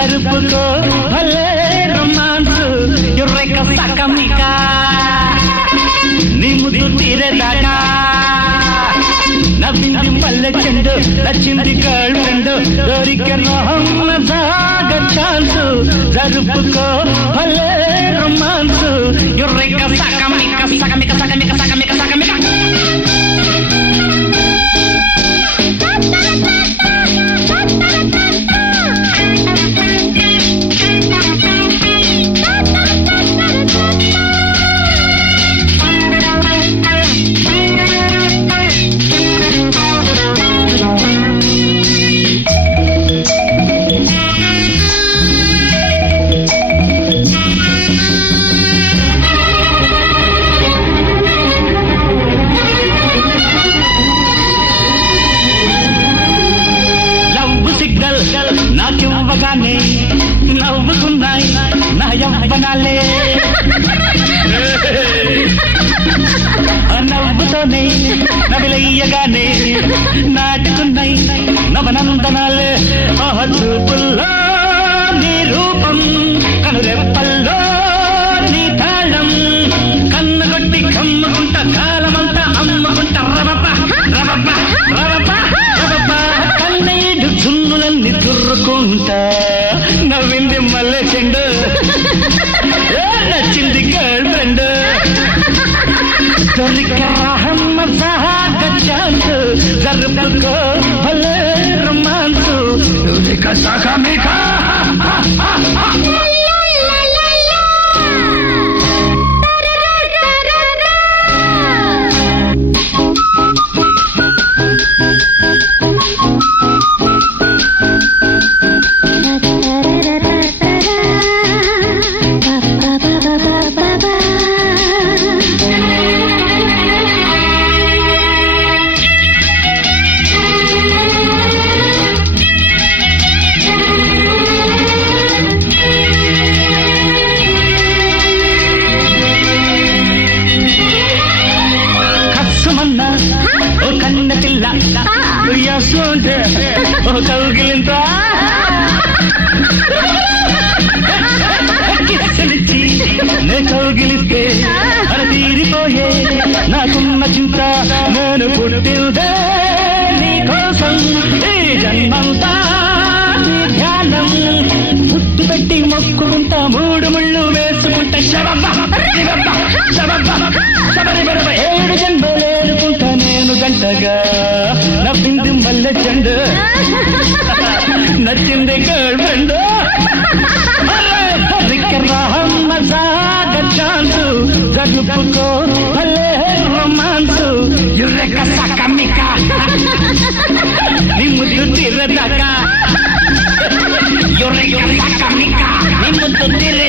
జరుపుకో భలే రొమాన్స్ యుర్రెక సకమిక నీ ముద్దు తీరేదాకా నవ్వింది మల్లె చెండు నచ్చింది గర్ల్ ఫ్రెండ్ దొరికెనో మజాగ ఛాన్స్ జరుపుకో భలే రొమాన్స్ యుర్రెక సకమిక సకమిక సకమిక సకమిక సకమిక నాకివ్వగానే నవ్వుకున్నాయి నా యవ్వనాలే నవ్వుతోనే నవిలయ్యగానే నాటుకున్నాయి నవనందనాలే చూపుల్లో నీ రూపం కనురెప్పల్లో నీ తాళం కన్ను కొట్టి కమ్ముకుంట కాలమంతా అమ్ముకుంట రవప రవప రవప రవప కన్నీడు జున్నులన్నీ దుర్రుకుంటా నవ్వింది మల్లె చెండు నచ్చింది గర్ల్ ఫ్రెండ్ దొరికరాహమ్మ సహాగ ఛాన్స్ జరుపుకో భలే రొమాన్స్ దొరిక సకమిక ఓ కన్న పిల్ల ఉయ్యాసోంటే ఓ కౌగిలింత కిచ్చలిచ్చి నే కౌగిలిస్తే అర తీరిపోయే నాకున్న చింత నేను పుట్టిందే నీకోసం ఈ జన్మంతా నీ ధ్యానం ముద్దు పెట్టి మొక్కుకుంటా మూడు ముళ్ళు వేసుకుంటా శబబ్బ శబబ్బ శబరిబరబ 7 జన్మలేరుకుంటా నేను గంటగా నవ్వింది మల్లె చెండు నచ్చింది గర్ల్ ఫ్రెండ్ మజాగ ఛాన్స్ జరుపుకో భలే రొమాన్స్ యుర్రెక సకమిక నీ ముద్దు తీరదాకా యుర్రెక సకమిక నీ ముద్దు తీరే